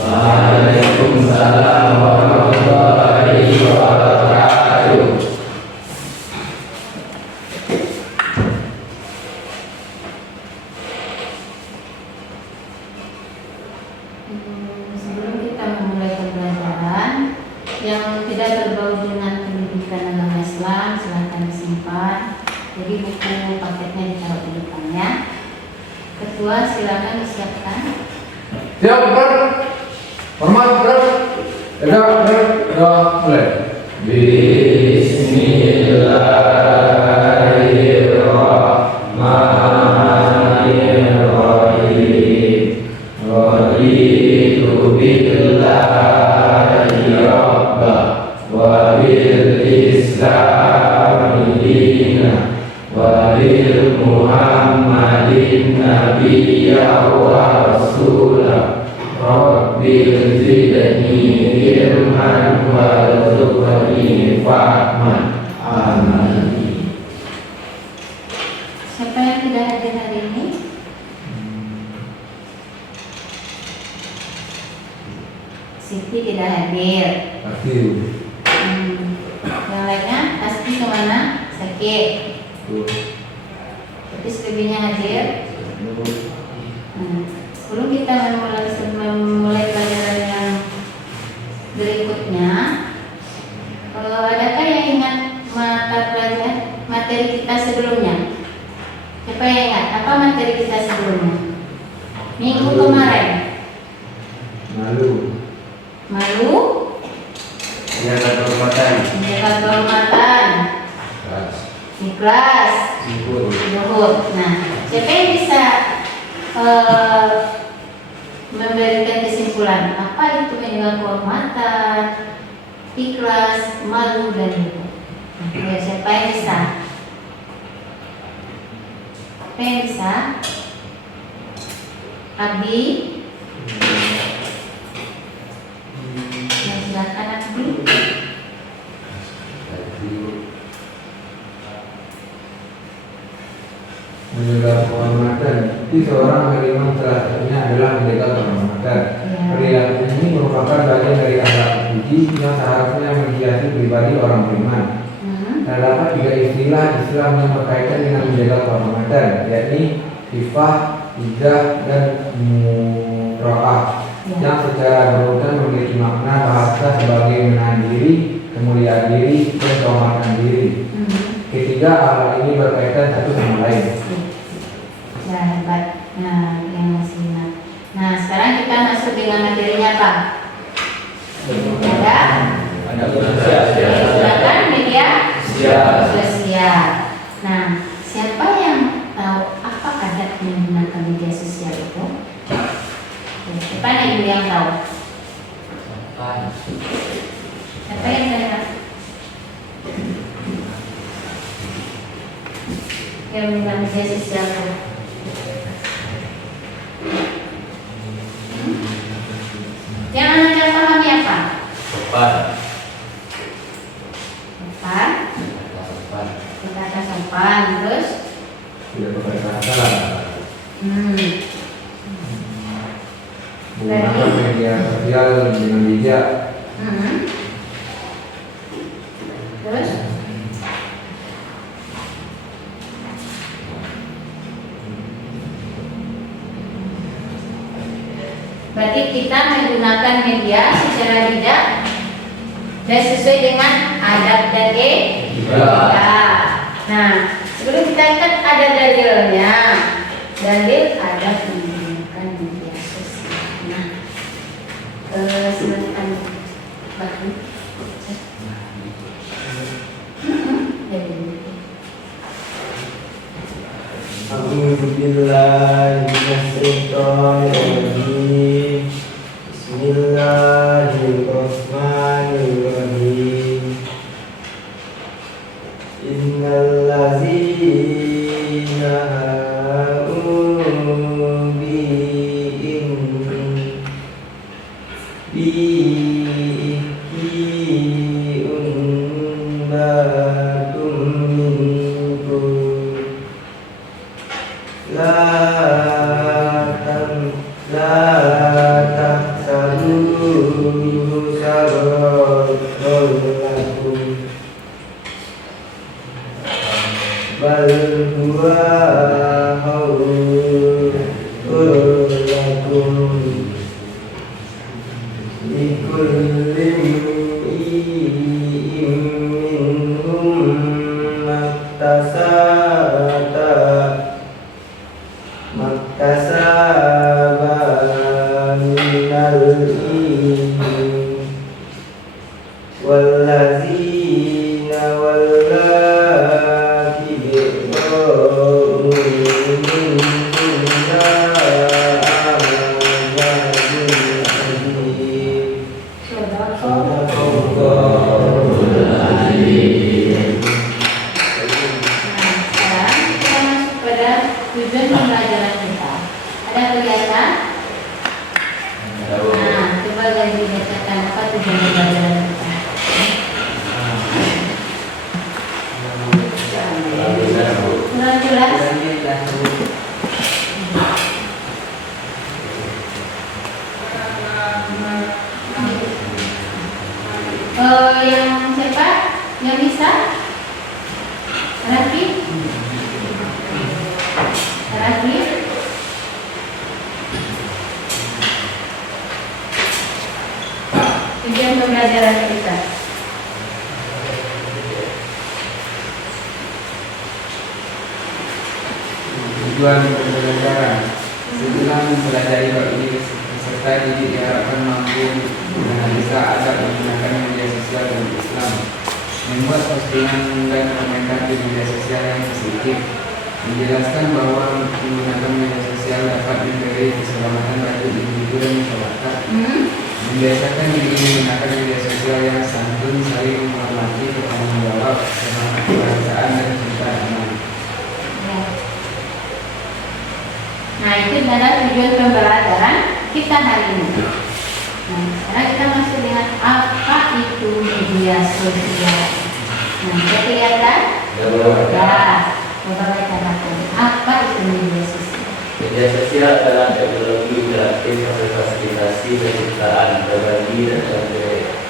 Waalaikumsalam warahmatullahi wabarakatuh. Sebelum kita memulai pembelajaran yang tidak berbau dengan pendidikan agama Islam, silahkan disimpan. Jadi buku paketnya ditaruh di depannya. Ketua silakan disiapkan. Siap, Ber. Hormat, Ber. Udah mulai. Bismillahirrahmanirrahim. Raditu billahi rabba wa bil islami dina wa bil muhammadin nabiyya wa rasulah. Rabbil zidni ilman warzuqni fahman. Amin. Siapa yang tidak hadir hari ini? Siti tidak hadir. Pasti. Yang lainnya pasti kemana? Sakit. Tapi selebihnya hadir. Sebelum kita memulai pelajaran yang berikutnya, kalau adakah yang ingat mata pelajaran materi kita sebelumnya? Siapa yang ingat apa materi kita sebelumnya? Minggu kemarin. Malu, Jaga kehormatan. menjaga kehormatan, ikhlas, zuhud. Nah, siapa yang bisa memberikan kesimpulan apa itu menjaga kehormatan, ikhlas, malu dan zuhud? Ya, siapa yang bisa? Siapa yang bisa? Abdi? Ya, silakan Abdi. Menjaga kehormatan. Jadi seorang harimau salah satunya adalah menjaga kehormatan. Perilaku ini merupakan bagian dari akhlak puji yang seharusnya menghiasi pribadi orang beriman. Terdapat tiga istilah Islam yang berkaitan dengan menjaga kehormatan, yakni sifat, izah, dan mura'ah, yang secara berurutan memiliki makna bahasa sebagai menahan diri, kemuliaan diri, dan kehormatan diri. Ketiga hal ini berkaitan satu sama lain. Ya, hebat. Nah, yang masih ingat. Nah, sekarang kita masuk dengan materinya apa? Ada? Silakan media sosial. Nah, siapa yang tahu apa adat menggunakan media sosial itu? Siapa yang tahu? Siapa yang tahu? Yang menggunakan media sosial itu? Yang Anda pahami apa? Sopan. Berkata sopan, terus? Tidak berkata. Menggunakan media sosial dengan bijak. Terus? Berarti kita menggunakan media secara bijak dan sesuai dengan adab dan etika. Nah, sebelum kita ikat ada dalilnya. Dalil adab menggunakan media sosial. Nah, silakan Pak. A'udzubillahiminasyaitonirrajim. Bismillahirrahmanirrahim. Innallazina ha'u bi'iki'un ba'dum minkum bal huwa haulun lakum likulli imri'in minhum maktasaba minal ithmi wallazina wallati bi'ra'u minna azabun alim. Sadaqallahul alim. Sekarang kita masuk pada tujuan pembelajaran kita. Ada kelihatan? Nah, coba lagi bacakan apa tujuan pembelajaran kita. Kurang jelas? Yang siapa? Yang bisa? Rafi? Rafi? Tujuan pembelajaran kita. Tujuan pembelajaran setelah mempelajari bab ini peserta didik diharapkan mampu menganalisa adab menggunakan media sosial dalam Islam, membuat postingan dan komentar di media sosial yang positif, menjelaskan bahwa menggunakan media sosial dapat memberi keselamatan bagi individu dan masyarakat, membiasakan diri menggunakan media sosial yang santun, saling menghormati, bertanggung jawab, semangat kebangsaan dan cinta damai. Nah, itu adalah tujuan pembelajaran kita hari ini. Nah, sekarang kita masuk dengan apa itu media sosial. Nah, bisa kelihatan? Ya, coba baca lagi. Apa itu media sosial? Media sosial adalah teknologi interaktif yang memfasilitasi penciptaan, berbagi, dan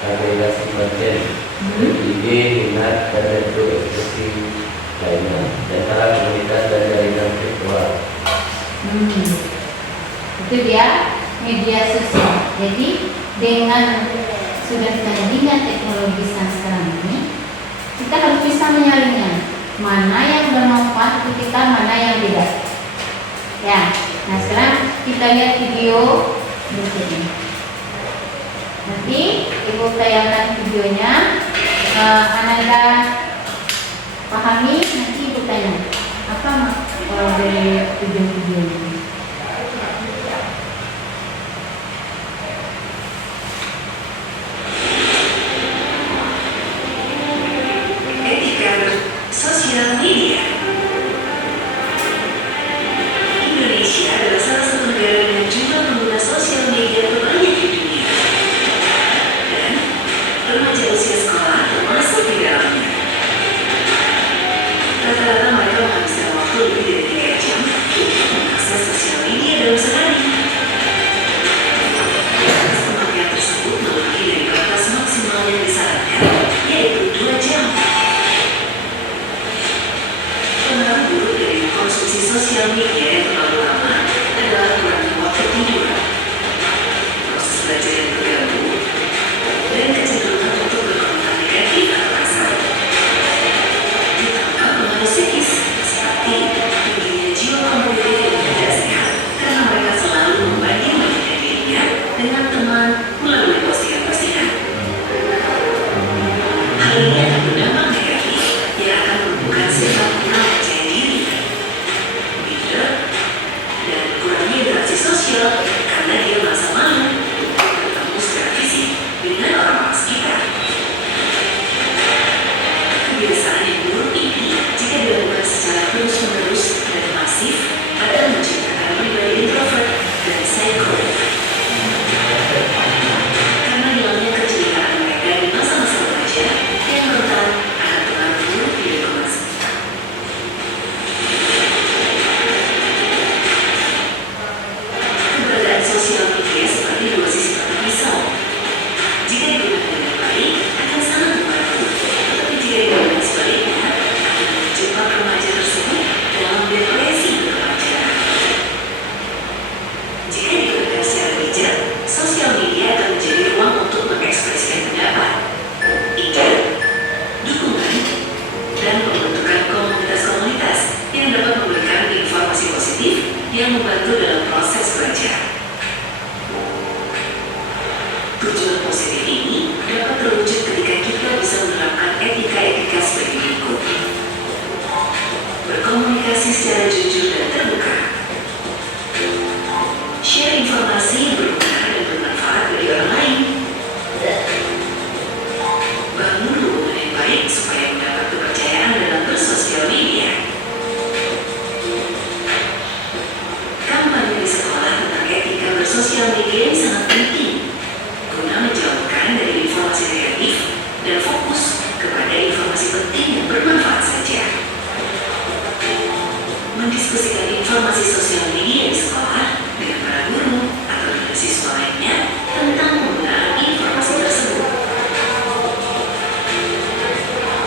agregasi konten, ide, minat, dan bentuk ekspresi lainnya, dan cara komunitas dan jaringan virtual. Itu dia media sosial. Jadi dengan sudah dengan teknologi sekarang ini, kita harus bisa menyaringnya. Mana yang bermanfaat untuk kita, mana yang tidak. Ya, nah sekarang kita lihat video berikut ini. Nanti ibu tayangkan videonya. Ananda pahami, nanti ibu tanya apa dari video ini. Etika sosial media. Indonesia adalah salah satu negara dengan jumlah pengguna sosial media terbanyak di dunia, dan remaja usia sekolah termasuk di dalamnya. Rata-rata mereka menghabiskan waktu lebih dari 3 jam untuk mengakses sosial media dalam sehari. Batas pemakaian tersebut melebihi dari batas maksimal yang disarankan, yaitu 2 jam. Pengaruh buruk dari konsumsi sosial media yang terlalu lama adalah kurangnya waktu tidur, proses belajar yang terganggu, dan kecenderungan untuk berkomentar negatif atau kasar. Ditambah pengaruh psikis seperti tingginya jiwa kompetitif yang tidak sehat karena mereka selalu membanding-bandingkan dirinya dengan teman melalui postingan-postingan. Hal ini akan berdampak negatif yang akan menumbuhkan sifat kurang percaya diri, minder, dan kurangnya interaksi sosial karena dia merasa malu untuk bertemu secara fisik dengan orang-orang sekitar. Kebiasaan yang buruk ini jika dilakukan secara terus-menerus dan masif akan menciptakan pribadi introvert dan psycho. Karena hilangnya keceriaan mereka di masa-masa remaja yang rentan akan pengaruh buruk di lingkungan sekitar. Keberadaan sosial media seperti dua sisi mata pisau. Jika digunakan dengan baik akan sangat membantu, tetapi jika digunakan sebaliknya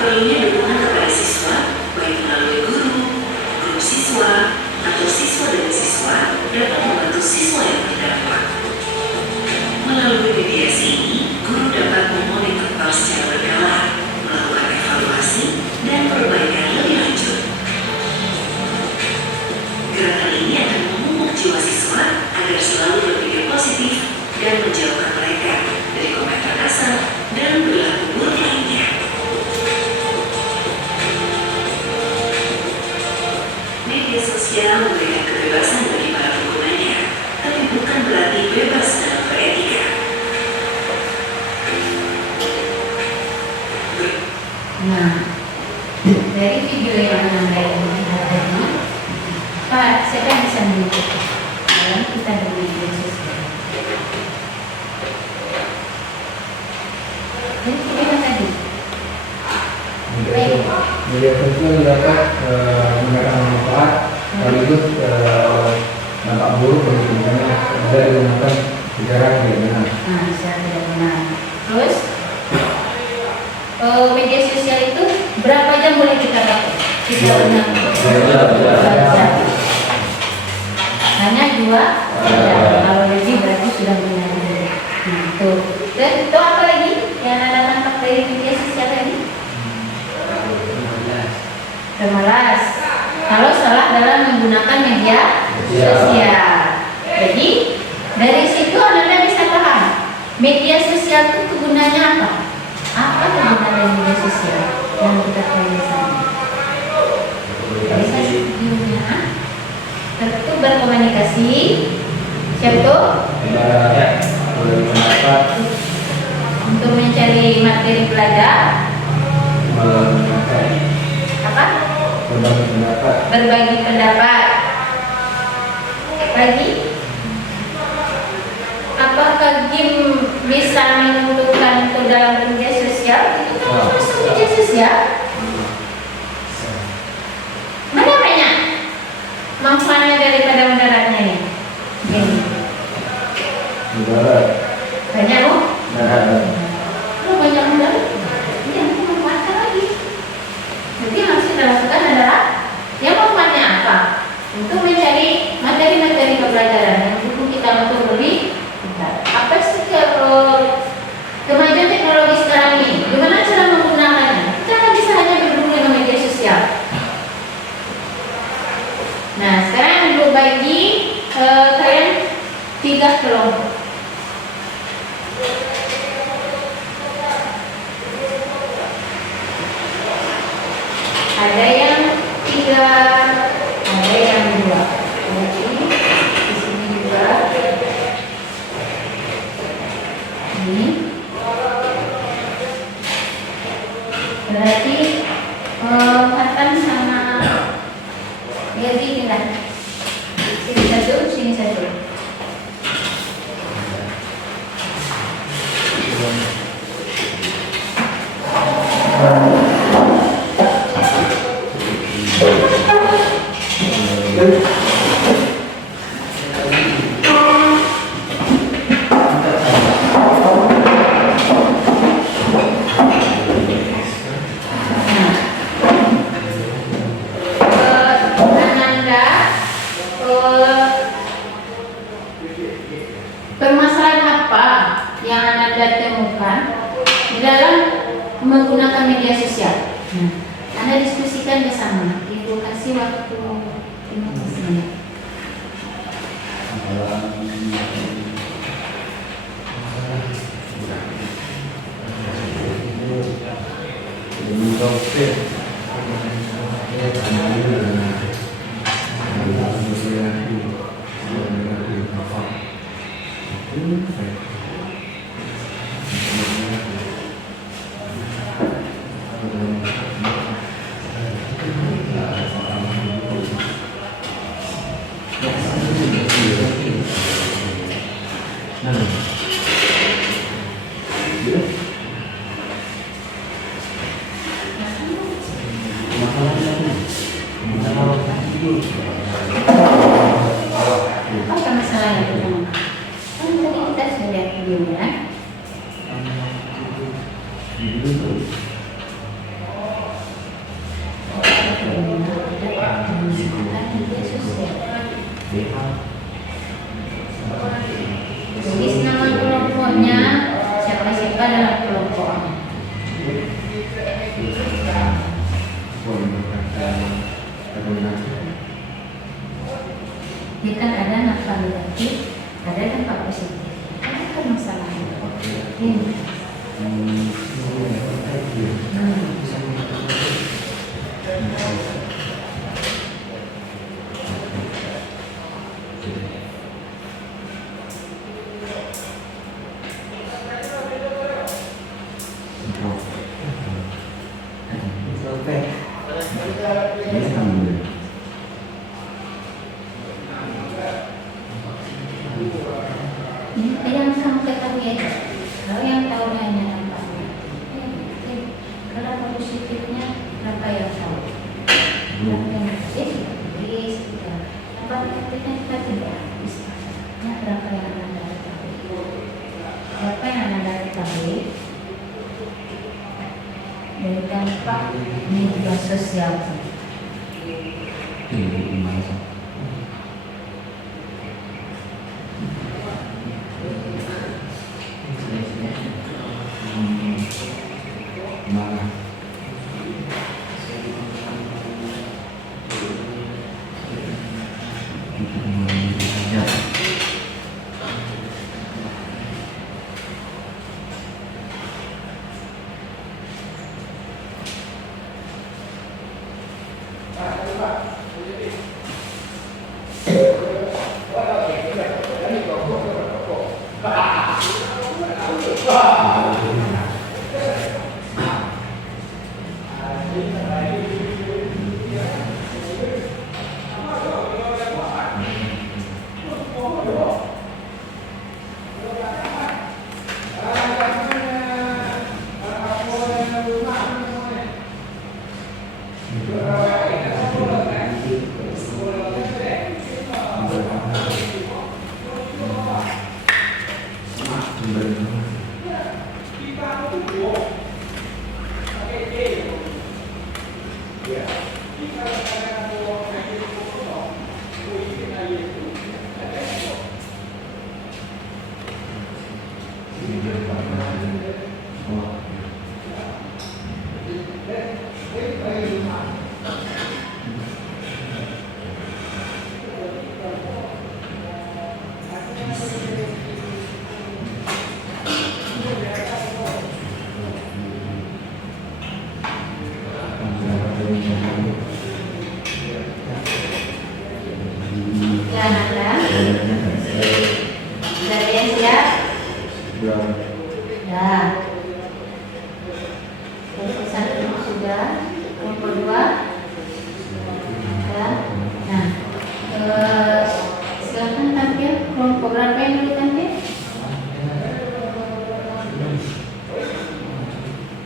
Perlunya dukungan kepada siswa, baik melalui guru, grup siswa, atau siswa dari siswa dapat membantu siswa yang terdampak. Melalui mediasi ini, guru dapat memonitor secara berkala, melakukan evaluasi, dan perbaikan lebih lanjut. Gerakan ini akan memupuk jiwa siswa agar selalu berpikir positif dan menjauhkan mereka dari komentar kasar dan perilaku buruk lainnya. Media sosial memberikan kebebasan bagi para penggunanya, tapi bukan berarti bebas dalam beretika. Nah, dari video yang Anda lihat tadi, Pak, siapa yang bisa menunjuk dalam kita bermedia sosial? Jadi video tadi. Media sosial dapat memberikan manfaat sekaligus dampak buruk bagi penggunanya bisa digunakan secara tidak benar. Nah, secara tidak benar. Terus media sosial itu berapa jam boleh kita pakai? Kita gunakan. Hanya 2 jam. Kalau lebih berarti sudah benar. Nah, tuh. Dan itu apa lagi yang Anda tangkap dari media sosial tadi? Pemalas. Kalau salah dalam menggunakan media sosial. Jadi dari situ Anda bisa paham media sosial itu kegunaannya apa? Apa kegunaan dari media sosial yang kita pelajari sana? Bisa sebelumnya tentu berkomunikasi. Siapa tuh? Berpendapat, Untuk mencari materi belajar. Apa? berbagi pendapat, Berbagi pendapat. Lagi? Apakah game bisa menentukan itu dalam media sosial? Itu kan masuk media sosial. Mana banyak manfaatnya daripada mudaratnya ini? Game. mudarat, Banyak loh. Kalau banyak mudarat, ini yang memanfaatkan lagi. Jadi yang harus kita lakukan adalah yang manfaatnya apa? Untuk mencari materi-materi pembelajaran yang mendukung kita untuk lebih pintar. Apa sih kemajuan teknologi sekarang ini? Gimana cara menggunakannya? Kita kan bisa hanya berhubung dengan media sosial. Nah, sekarang Ibu bagi kalian 3 kelompok. Ada yang 3, ada yang 2. Jadi di sini juga ini berarti Fatan sama Gaby pindah. Sini satu, sini satu. Permasalahan apa yang Anda temukan di dalam menggunakan media sosial? Anda diskusikan bersama. Ibu kasih waktu 15 menit. Apa masalahnya pertama? Kan tadi kita sudah lihat videonya. Tulis nama kelompoknya, siapa-siapa dalam kelompoknya. Dia kan ada dampak negatif, ada dampak positif. Apa masalahnya? Ini. Ini yang kamu ketahui aja. Kalau yang tahu hanya dampaknya. Kalau positifnya, berapa yang tahu? Berapa yang positif? Dampak negatifnya kita tidak bisa. Berapa yang Anda ketahui? Berapa yang Anda ketahui? Dari dampak media sosial.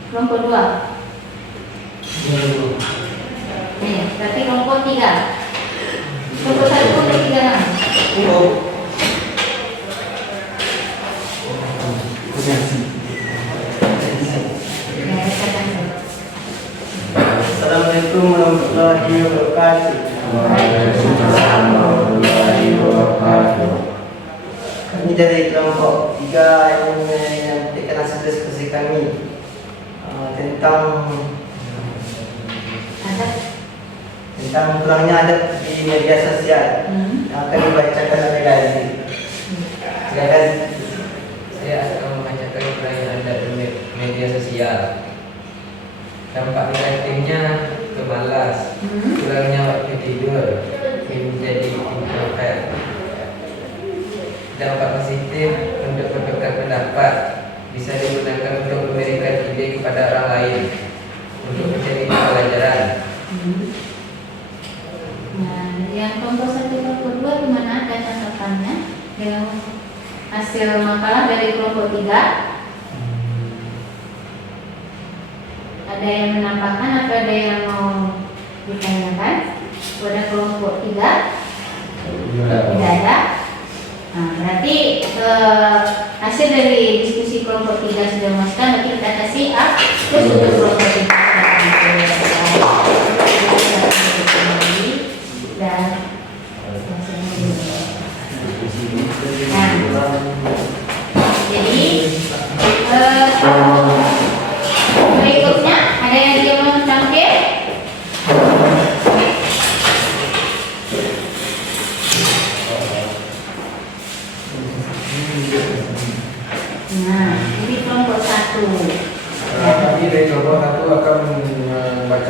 Kelompok 2. Nih, berarti kelompok 3. Kelompok 1 kelompok 3. Assalamualaikum warahmatullahi wabarakatuh. Waalaikumsalam warahmatullahi wabarakatuh. Kami dari kelompok 3 yang menyampaikan hasil diskusi kami tentang kurangnya adab di media sosial. Akan dibacakan oleh Gazi. Silakan. Saya akan membacakan kurangnya adab di media sosial. Dampak negatifnya kemalas, kurangnya waktu tidur, menjadi introvert. Dampak positif untuk bertukar pendapat, bisa digunakan untuk memberikan ide kepada orang lain, untuk menjadi pelajaran. Nah, yang kelompok 1 kelompok 2 gimana ada catatannya? Yang hasil makalah dari kelompok 3. Ada yang menambahkan atau ada yang mau ditanyakan? Pada kelompok 3 tidak ada. Nah, berarti hasil dari diskusi kelompok 3 sudah memuaskan. Nanti kita kasih A terus untuk kelompok 3 dan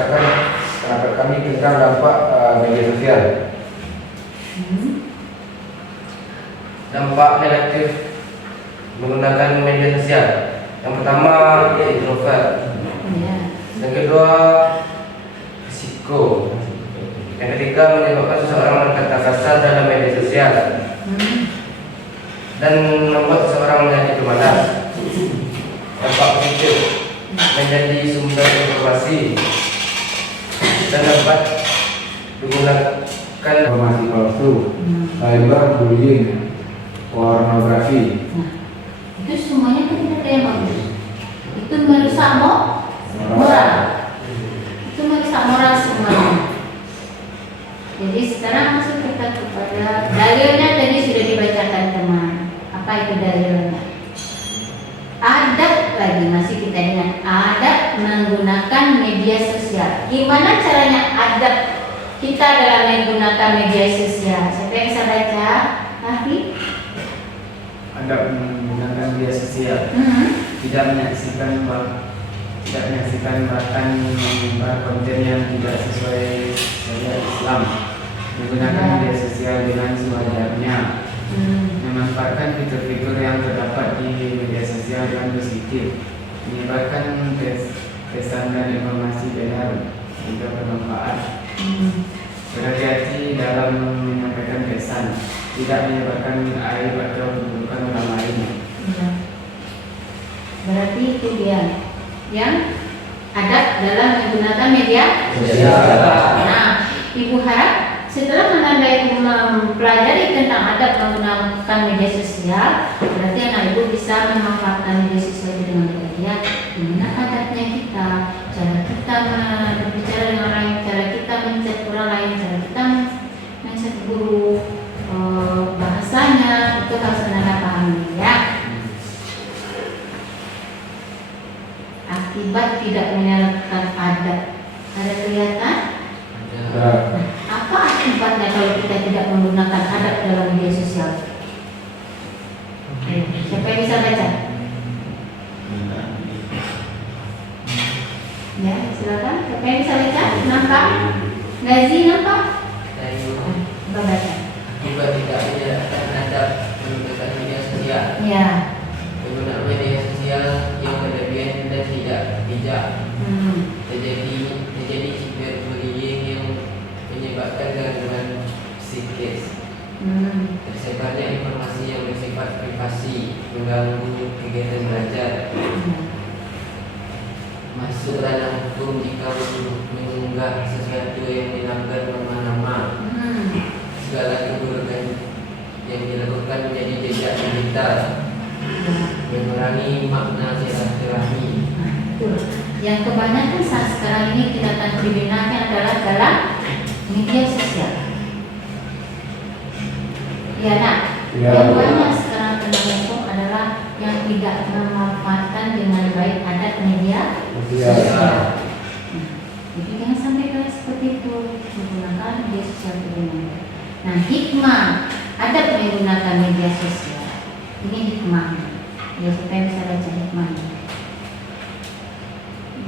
merasakan kami tentang dampak media sosial. Dampak negatif menggunakan media sosial. Yang pertama, dia introvert. Ya. Yang kedua, risiko. Yang ketiga, menyebabkan seseorang berkata kasar dalam media sosial dan membuat seseorang menjadi pemalas. Dampak positif, menjadi sumber informasi dan dapat digunakan Informasi palsu, cyberbullying, pornografi. Nah, itu semuanya kan tidak ada yang bagus. Itu merusak moral. Itu merusak moral semuanya. Jadi sekarang masuk kita kepada dalilnya tadi sudah dibacakan teman. Apa itu dalilnya? Adab lagi masih kita dengan adab menggunakan media sosial. Gimana caranya adab kita dalam menggunakan media sosial? Siapa yang bisa baca? Hafi? Adab menggunakan media sosial. Tidak menyaksikan bahkan menyebar konten yang tidak sesuai syariat Islam. Menggunakan media sosial dengan sewajarnya. Memanfaatkan fitur-fitur yang terdapat di media sosial dengan positif. Menyebarkan pesan dan informasi benar juga bermanfaat. Berhati-hati dalam menyampaikan pesan, tidak menyebarkan aib atau keburukan orang lain. Berarti itu dia yang adab dalam menggunakan media sosial. Nah, Ibu harap setelah mempelajari tentang adab menggunakan media sosial, berarti anak ibu bisa memanfaatkan media sosial dengan baik. Gimana adabnya kita, cara kita berbicara dengan orang lain, cara kita mencet orang lain, cara kita mencet guru, bahasanya itu harus anda pahami ya. Akibat tidak menerapkan adab, ada kelihatan? Apa akibatnya kalau kita tidak menggunakan adab dalam media sosial? Siapa yang bisa baca? Ya, silakan. Siapa yang bisa baca? Nampak? Gazi nampak? Coba baca. Akibat tidak menyerahkan adab menggunakan media sosial. Ya. Penggunaan media sosial yang berlebihan dan tidak bijak. Terjadi cyberbullying yang menyebabkan gangguan psikis. Tersebarnya informasi yang bersifat privasi, mengganggu kegiatan belajar. Masuk ranah hukum jika mengunggah sesuatu yang dilanggar nama-nama. Segala keburukan yang dilakukan menjadi jejak digital, mengurangi makna silaturahmi. Yang kebanyakan saat sekarang ini tindakan kriminalnya adalah dalam media sosial. Ya nak, yang banyak sekarang terjadi itu adalah yang tidak memanfaatkan dengan baik adab media sosial. Jadi jangan sampai kalian seperti itu menggunakan media sosial dengan baik. Nah, hikmah adab menggunakan media sosial ini hikmahnya. Ya, supaya bisa baca hikmahnya.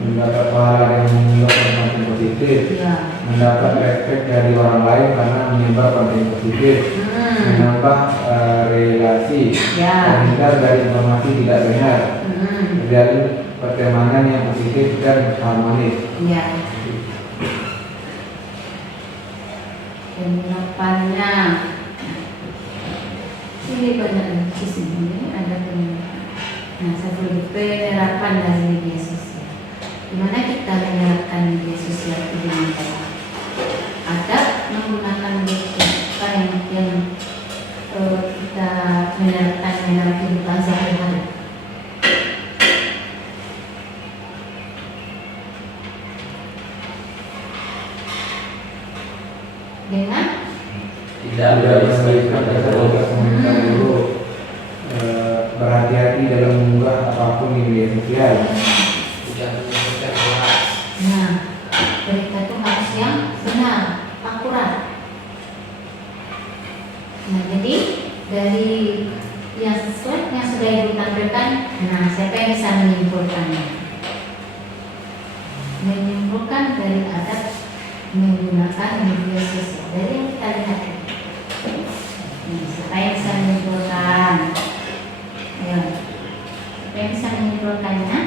Mendapat pahala yang menyebabkan konten positif, mendapat respect dari orang lain karena menyebar konten positif, menambah relasi, terhindar dari informasi tidak benar, terjadi pertemanan yang positif dan harmonis. Ya. Penerapannya, ini banyak di sini ada penerapan. Nah, satu lagi penerapan dari media sosial. Gimana kita menerapkan media sosial itu dengan baik? Adab menggunakan media sosial yang kita menerapkan dalam kehidupan sehari-hari. Dengan tidak memberikan komentar dulu, berhati-hati dalam mengunggah apapun di media sosial. Tidak menyebutkan hoax. Nah, berita itu harus yang benar, akurat. Nah, jadi dari yang sesuai yang sudah ditampilkan, nah siapa yang bisa menyimpulkannya? Menyimpulkan dari adab menggunakan media sosial. Dari yang kita lihat ini. Siapa yang bisa menyimpulkan? Ayo, siapa yang bisa menyimpulkannya?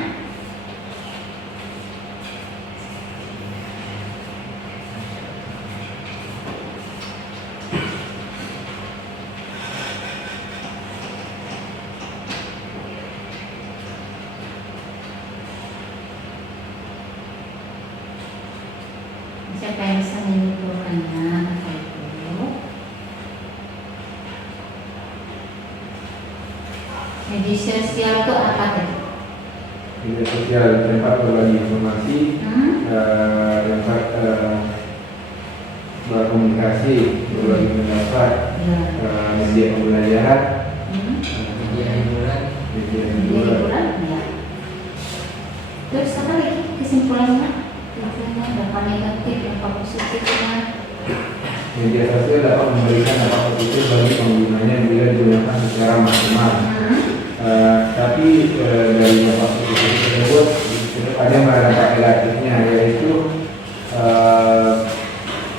Siapa yang bisa menyimpulkannya? Bapak Ibu? Media sosial itu apa tadi? Media sosial tempat berbagi informasi, tempat berkomunikasi, berbagi pendapat, Ya. media pembelajaran, Media hiburan. media Media hiburan. hiburan? Ya. Terus apa lagi kesimpulannya? Tujuannya berapa negatif, berapa positifnya? Media sosial dapat memberikan dampak positif bagi penggunanya bila digunakan secara maksimal. Tapi dari dampak positif tersebut ada yang berdampak negatifnya, yaitu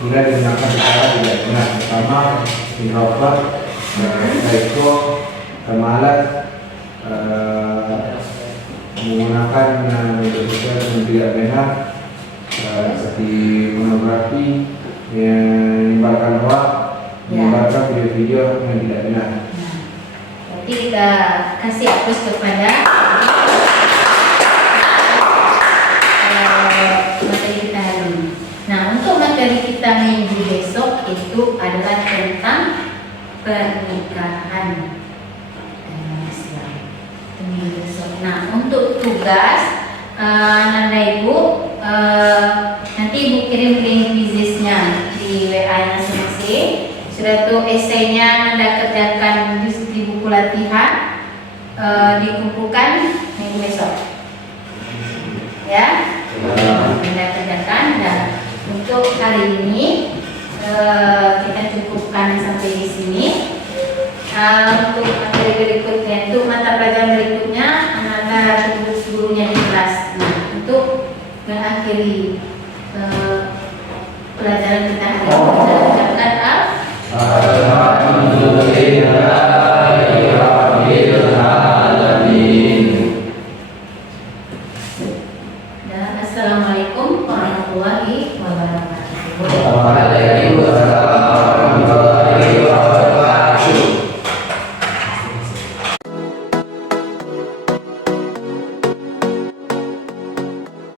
bila digunakan secara tidak benar, pertama introvert, psycho, pemalas, menggunakan media sosial yang tidak benar, seperti pornografi, menyebarkan hoax, menyebarkan video-video yang tidak benar. Berarti kita kasih hapus kepada materi kita hari ini. Nah, untuk materi kita minggu besok itu adalah tentang pernikahan dalam Islam. Itu minggu besok. Nah, untuk tugas Nanda Ibu nanti Ibu kirim link bisnisnya di WA masing-masing. Sudah tuh esainya Nanda kerjakan di buku latihan, dikumpulkan minggu besok. Ya, Nanda kerjakan. Dan untuk kali ini kita cukupkan sampai di sini. Untuk materi berikutnya, untuk mata pelajaran berikutnya Nanda tunggu gurunya di kelas. Nah, untuk mengakhiri pelajaran kita hari ini, kita ucapkan Assalamualaikum warahmatullahi wabarakatuh. Waalaikumsalam.